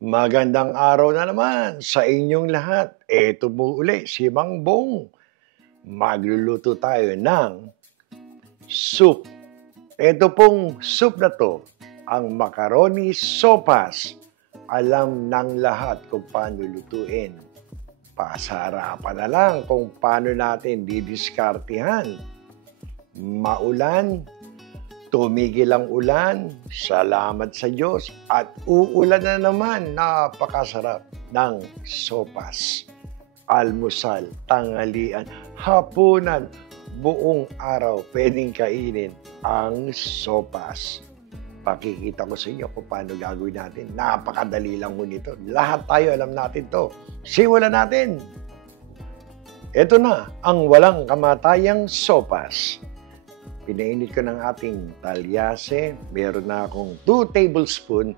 Magandang araw na naman sa inyong lahat. Eto po uli si Mang Bong. Magluluto tayo ng soup. Eto pong soup na to, ang macaroni sopas. Alam ng lahat kung paano lutuin. Pasarapan na lang kung paano natin didiskartihan. Maulan, tumigil ang ulan, salamat sa Diyos, at uulan na naman, napakasarap ng sopas. Almusal, tanghalian, hapunan, buong araw pwedeng kainin ang sopas. Pakikita ko sa inyo kung paano gagawin natin. Napakadali lang mo nito. Lahat tayo alam natin to. Simulan natin! Ito na ang walang kamatayang sopas. Pinainit ko ng ating talyase. Meron na akong 2 tablespoon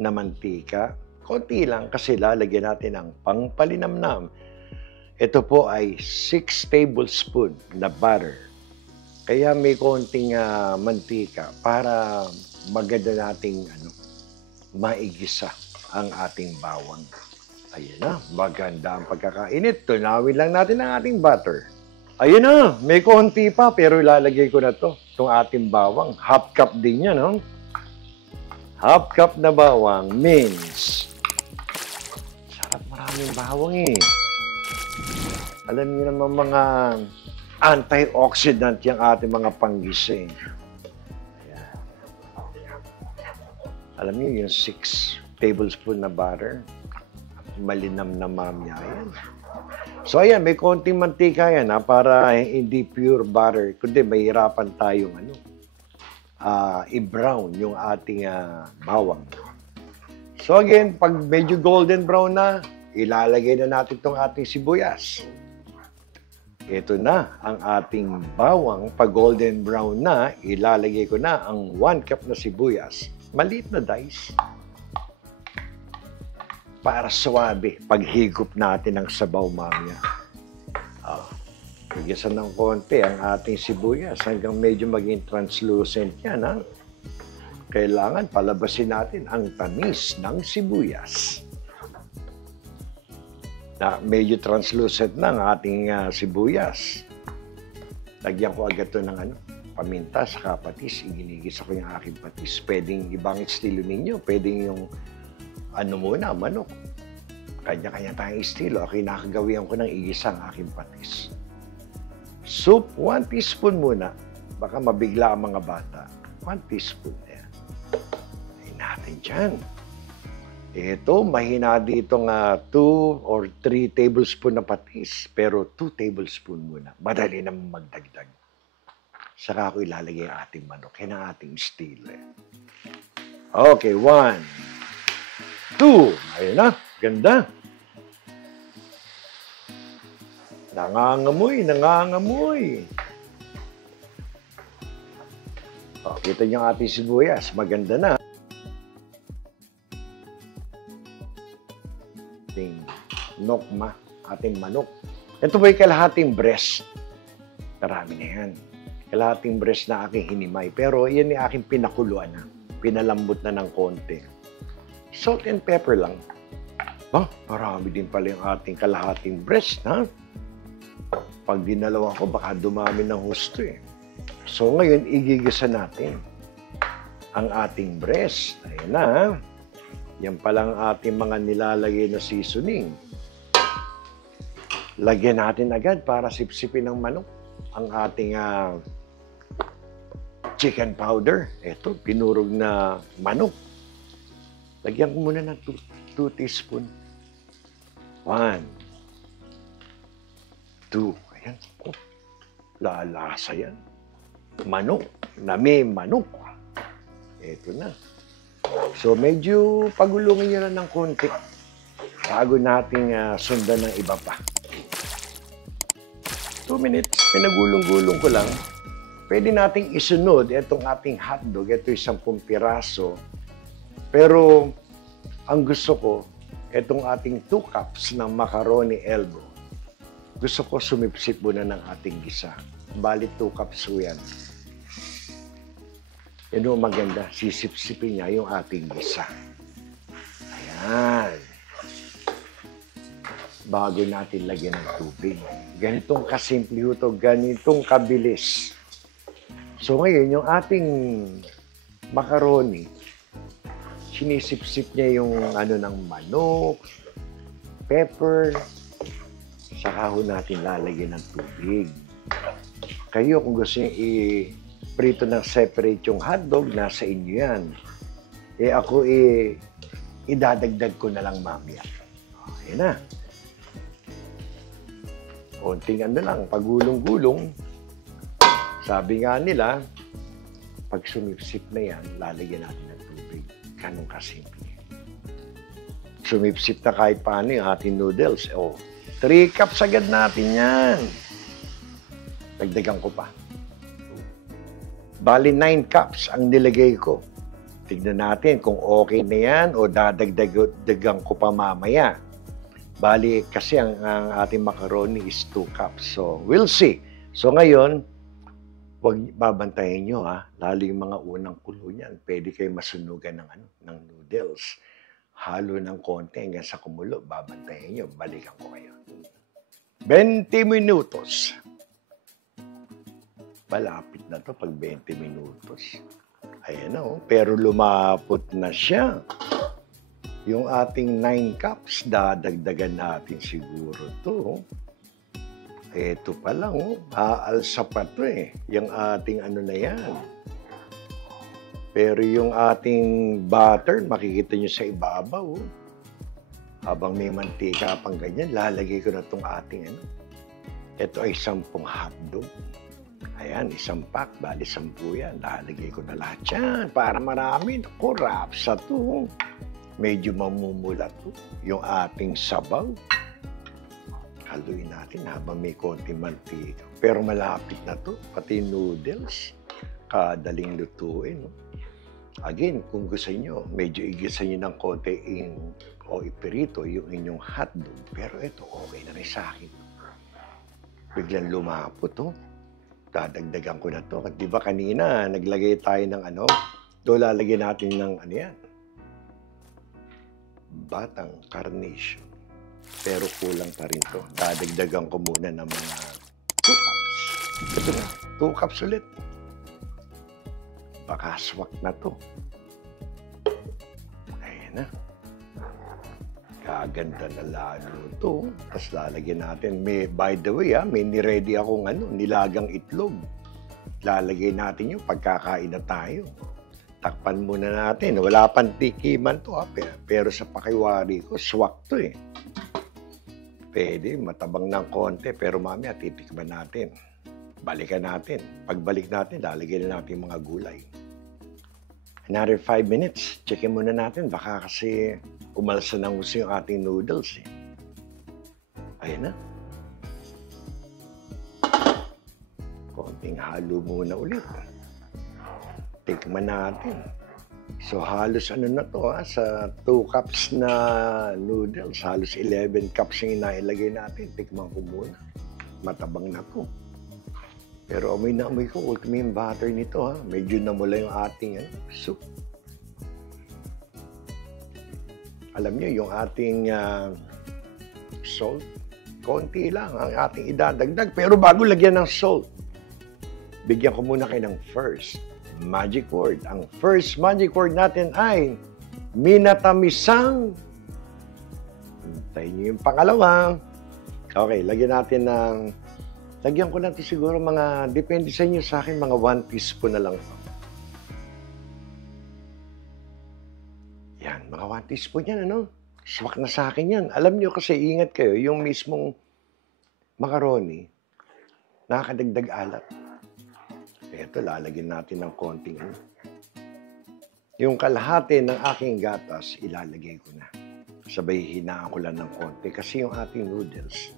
na mantika. Konti lang kasi lalagyan natin ng pangpalinamnam. Ito po ay 6 tablespoon na butter. Kaya may konting mantika para maganda nating maigisa ang ating bawang. Ayan na, maganda ang pagkakainit. Tunawin lang natin ang ating butter. Ayun na, may konti pa pero ilalagay ko na to. Itong ating bawang. Half cup din yan, no? Half cup na bawang means sarap maraming bawang eh. Alam niyo naman mga antioxidant yung ating mga panggising. Ayan. Alam niyo yung 6 tablespoon na butter. Malinam na mamya yan. So ayan, may konting mantika yan para hindi pure butter, kundi mahirapan tayong i-brown yung ating bawang. So again, pag medyo golden brown na, ilalagay na natin itong ating sibuyas. Ito na ang ating bawang. Pag golden brown na, ilalagay ko na ang 1 cup na sibuyas. Maliit na dice. Para suwabe, paghigop natin ng sabaw mamaya. Bigasan ng konti ang ating sibuyas hanggang medyo maging translucent yan. Kailangan palabasin natin ang tamis ng sibuyas. Na medyo translucent na ang ating sibuyas. Lagyan ko agad ito ng paminta sa patis. Iginigisa ko yung aking patis. Pwedeng ibang estilo ninyo. Pwedeng yung manok. Kanya-kanya tayong estilo. Kinakagawian ko ng igisa ang aking patis. Soup, 1 teaspoon muna. Baka mabigla ang mga bata. 1 teaspoon. Ayan. Ayan natin dyan. Ito, mahina ditong 2 or 3 tablespoon na patis. Pero 2 tablespoon muna. Madali naman magdagdag. Saka ako ilalagay ang ating manok. Yan ang ating estilo. Okay, 1, 2. Ayun na. Ganda. Nangangamoy, nangangamoy. Kita niyo ang ating sibuyas. Maganda na. Ating nokma, ating manok. Ito ba yung kalahating breast? Marami na yan. Kalahating breast na aking hinimay. Pero yan yung aking pinakuluan na. Pinalambot na ng konti. Salt and pepper lang. Marami din pala yung ating kalahating breast, ha? Pag dinalawa ko, baka dumami ng husto eh. So ngayon, igigisa natin ang ating breast. Ayan na, ha? Yan palang ating mga nilalagay na seasoning. Lagyan natin agad para sipsipin ng manok ang ating chicken powder. Ito, pinurog na manok. Lagyan ko muna ng 2 teaspoon. 1, 2. Ayan. Lalasa yan. Manok. Na may manok. Ito na. So, medyo pagulungin nyo lang ng konti bago natin sundan ng iba pa. 2 minutes. Pinagulong-gulong ko lang. Pwede nating isunod itong ating hotdog. Ito 10 piraso. Pero, ang gusto ko, itong ating 2 cups ng macaroni elbow. Gusto ko sumipsip muna ng ating gisa. Bali 2 cups po yan. Yan o maganda, sisip-sipin niya yung ating gisa. Ayan. Yan. Bago natin lagyan ng tubig. Ganitong kasimple ito, ganitong kabilis. So ngayon, yung ating macaroni, sinisip-sip niya yung ng manok, pepper, saka ho natin lalagyan ng tubig. Kayo, kung gusto niyo i-prito ng separate yung hotdog, nasa inyo yan. Ako idadagdag ko na lang mamaya. Ayan na. Konting lang, pagulong-gulong. Sabi nga nila, pag sumipsip na yan, lalagyan natin ng tubig. Ganun kasimple. Sumipsip na kahit paano yung ating noodles. 3 cups agad natin yan. Dagdagan ko pa. Bali, 9 cups ang nilagay ko. Tignan natin kung okay na yan o dadagdagan ko pa mamaya. Bali, kasi ang ating macaroni is 2 cups. So, we'll see. So, ngayon, huwag babantayin nyo, lalo yung mga unang kulo niyan. Pwede kayo masunugan ng noodles. Halo ng konti hanggang sa kumulo. Babantayin nyo. Balikan ko kayo. 20 minutos. Malapit na to pag 20 minutos. Ayan na, pero lumapot na siya. Yung ating 9 cups, dadagdagan natin siguro to. Ito pa lang, aalsa pa to yung ating na yan. Pero yung ating butter, makikita nyo sa ibabaw. Habang may mantika pang ganyan, lalagay ko na itong ating Ito ay 10 hotdog. Ayan, 1 pack, bali 10 yan. Lalagay ko na lahat yan para marami. Naku, rapsa to. Medyo mamumula to. Yung ating sabaw. Haluin natin habang may konting mantika. Pero malapit na to. Pati noodles. Kadaling lutuin. Again, kung gusto nyo, medyo igisa nyo ng konti o ipirito yung inyong hotdog. Pero ito, okay na rin sa akin. Biglang lumapot to. Dadagdagan ko na to. Di ba kanina, naglagay tayo ng lalagyan natin ng yan. Batang carnation. Pero kulang pa rin to. Dadagdagan ko muna ng mga 2 cups. Ito na, 2 cups ulit. Baka swak na to. Ayan na. Kaganda na lalo to. Tapos lalagyan natin. By the way, may niready akong nilagang itlog. Lalagay natin yung pagkakain na tayo. Takpan muna natin. Wala pang tikiman to. Pero sa pakiwari ko, swak to Pwede, matabang ng konti. Pero mamaya, titikman natin. Balikan natin. Pagbalik natin, lalagyan na natin mga gulay. Another 5 minutes. Checkin muna natin. Baka kasi umalsa ng gusto yung ating noodles Ayan na. Konting halo muna ulit. Tikman natin. So halos na to sa 2 cups na noodles. Halos 11 cups yung inailagay natin. Tikman ko muna. Matabang na to. Pero amoy na amoy ko, ultimate butter nito Medyo namula yung ating soup. Alam nyo, yung ating salt, konti lang ang ating idadagdag. Pero bago lagyan ng salt, bigyan ko muna kayo ng first magic word. Ang first magic word natin ay minatamisang. Hintayin nyo yung pangalawa. Okay, lagyan natin ng lagyan ko natin siguro depende sa inyo, sa akin, mga 1 teaspoon na lang. Yan, mga 1 teaspoon yan, Swak na sa akin yan. Alam nyo kasi, ingat kayo, yung mismong macaroni, nakakadagdag alat. Ito, lalagyan natin ng konting Yung kalahati ng aking gatas, ilalagay ko na. Sabay hinaan ko lang ng konti. Kasi yung ating noodles,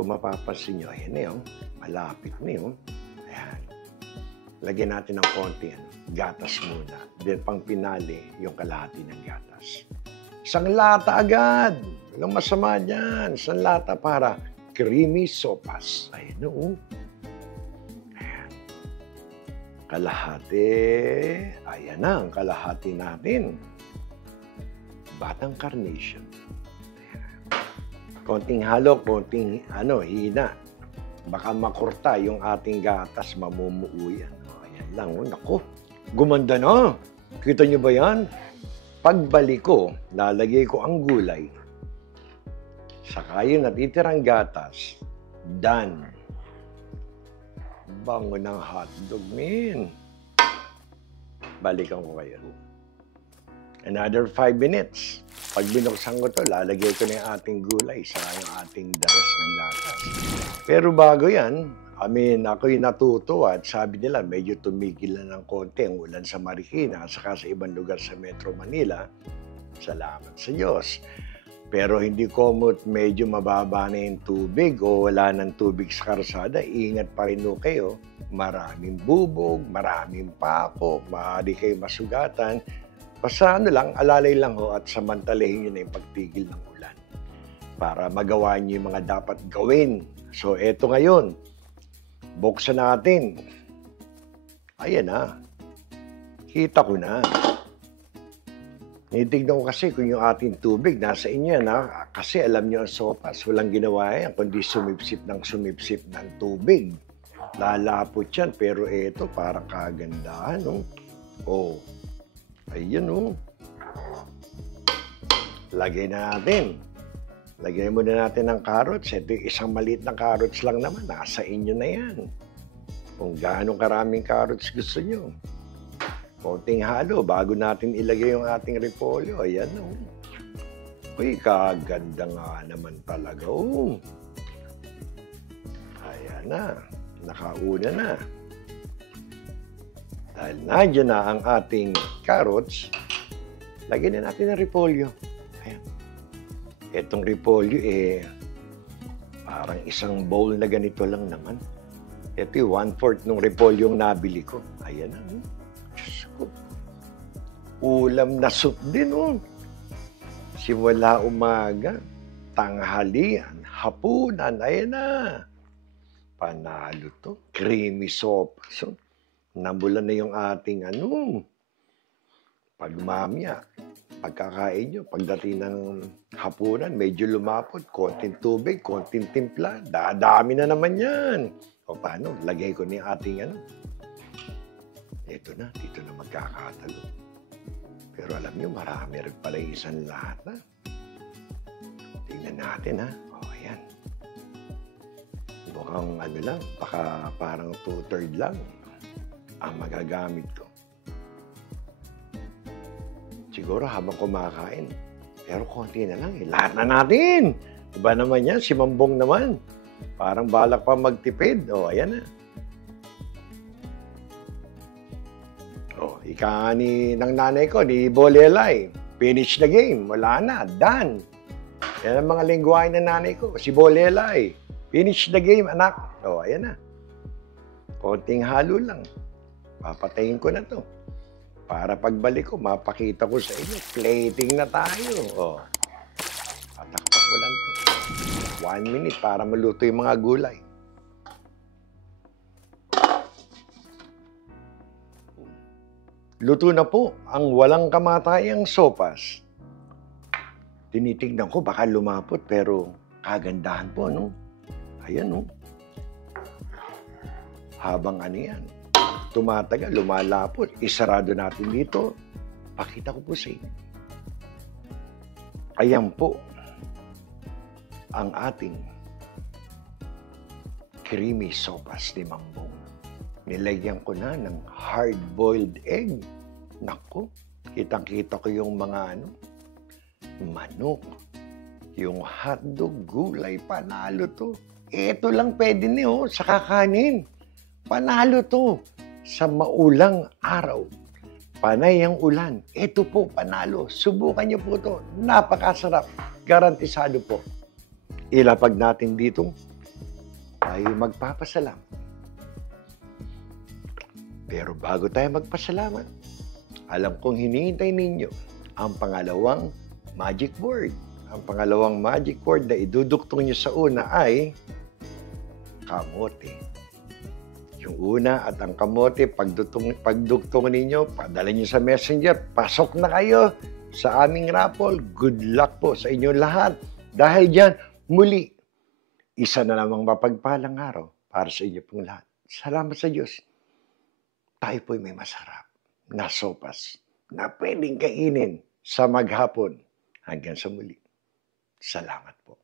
kung mapapansin nyo, ayan na malapit na Ayan. Lagyan natin ng konti gatas muna. Then pang pinali, yung kalahati ng gatas. 1 lata agad. Walang masama dyan. 1 lata para creamy sopas. Ayan Ayan. Kalahati. Ayan na ang kalahati natin. batang carnation. Konting halo, konting hina. Baka makurta yung ating gatas, mamumuo yan. Ayan lang, naku, gumanda na. Kita nyo ba yan? Pagbalik ko, lalagay ko ang gulay. Saka yung natitirang gatas, done. Bango ng hotdog, min. Balikan ko kayo. Another 5 minutes. Pag binuksan ko to, lalagay ko na yung ating gulay sa yung ating daras ng gatas. Pero bago yan, ako'y natuto at sabi nila medyo tumigil na ng konti ang ulan sa Marikina saka sa ibang lugar sa Metro Manila. Salamat sa Diyos. Pero hindi komot medyo mababa na yung tubig o wala ng tubig sa karsada, ingat pa rin kayo. Maraming bubog, maraming pako, maaari kayo masugatan. Basta alalay lang at samantalahin nyo na yung pagtigil ng ulan para magawa nyo yung mga dapat gawin. So, eto ngayon, buksan natin. Ayan na. Kita ko na. Nitignan ko kasi kung yung ating tubig nasa inyo na. Kasi alam nyo ang sopas, walang ginawa yan kundi sumipsip ng tubig. Lalapot yan, pero eto parang kagandahan, no? Oh. Ayun, Lagay na natin. Lagay muna natin ng carrots. Ito yung isang maliit na carrots lang naman. Nasa inyo na yan. Kung gaano karaming carrots gusto nyo. Konting halo bago natin ilagay yung ating repolyo. Ayan, Uy, kaganda nga naman talaga, Ayan na. Nakauna na. Dahil nandiyan na ang ating carrots, lagyan na natin ng repolyo. Ayan. Itong repolyo, parang isang bowl na ganito lang naman. Ito yung 1/4 ng repolyo yung nabili ko. Ayan na. Diyos ko. Ulam na soup din, Simula umaga, tanghalian, hapunan. Ayan na. Panalo to. Creamy soup. So, nabulan na yung ating pagmamya, pagkakain nyo, pagdating ng hapunan, medyo lumapot, konting tubig, konting timpla, dadami na naman yan. O paano? Lagay ko na yung ating Ito na, dito na magkakatalo. Pero alam nyo, marami rin pala isang lahat na. Tingnan natin, O, ayan. Mukhang lang, baka parang 2/3 lang ang magagamit ko. Siguro habang kumakain. Pero konti na lang. Lahat na natin. Iba naman yan. Si Mambong naman. Parang balak pa magtipid. O, ayan na. O, ika ng nanay ko, ni Bolelay. Finish the game. Wala na. Done. Yan ang mga lingwahe ng nanay ko. Si Bolelay. Finish the game, anak. O, ayan na. Konting halo lang. Papatayin ko na to. Para pagbalik ko, mapakita ko sa inyo. Plating na tayo. Patakpak ko lang to. 1 minute para maluto yung mga gulay. Luto na po ang walang kamatayang sopas. Tinitignan ko, baka lumapot, pero kagandahan po, Ayan, Habang yan. Tumatagal, lumalapot, isarado natin dito. Pakita ko po sa inyo. Ayan po ang ating creamy sopas ni Mambong. Nilagyan ko na ng hard-boiled egg. Naku, kitang-kita ko yung mga manok. Yung hotdog, gulay, panalo to. Ito lang pwede niyo sa kakanin. Panalo to. Sa maulang araw, panay ang ulan. Ito po, panalo. Subukan niyo po to. Napakasarap. Garantisado po. Ilapag natin dito ay magpapasalam. Pero bago tayo magpasalamat, alam kong hinihintay ninyo ang pangalawang magic word. Ang pangalawang magic word na iduduktong niyo sa una ay kamote. Yung una at ang kamote, pagdugtong ninyo, padala nyo sa messenger, pasok na kayo. sa aming raffle. Good luck po sa inyong lahat. Dahil dyan, muli, isa na namang mapagpalang araw para sa inyo pong lahat. Salamat sa Diyos. Tayo po'y may masarap na sopas na pwedeng kainin sa maghapon. Hanggang sa muli. Salamat po.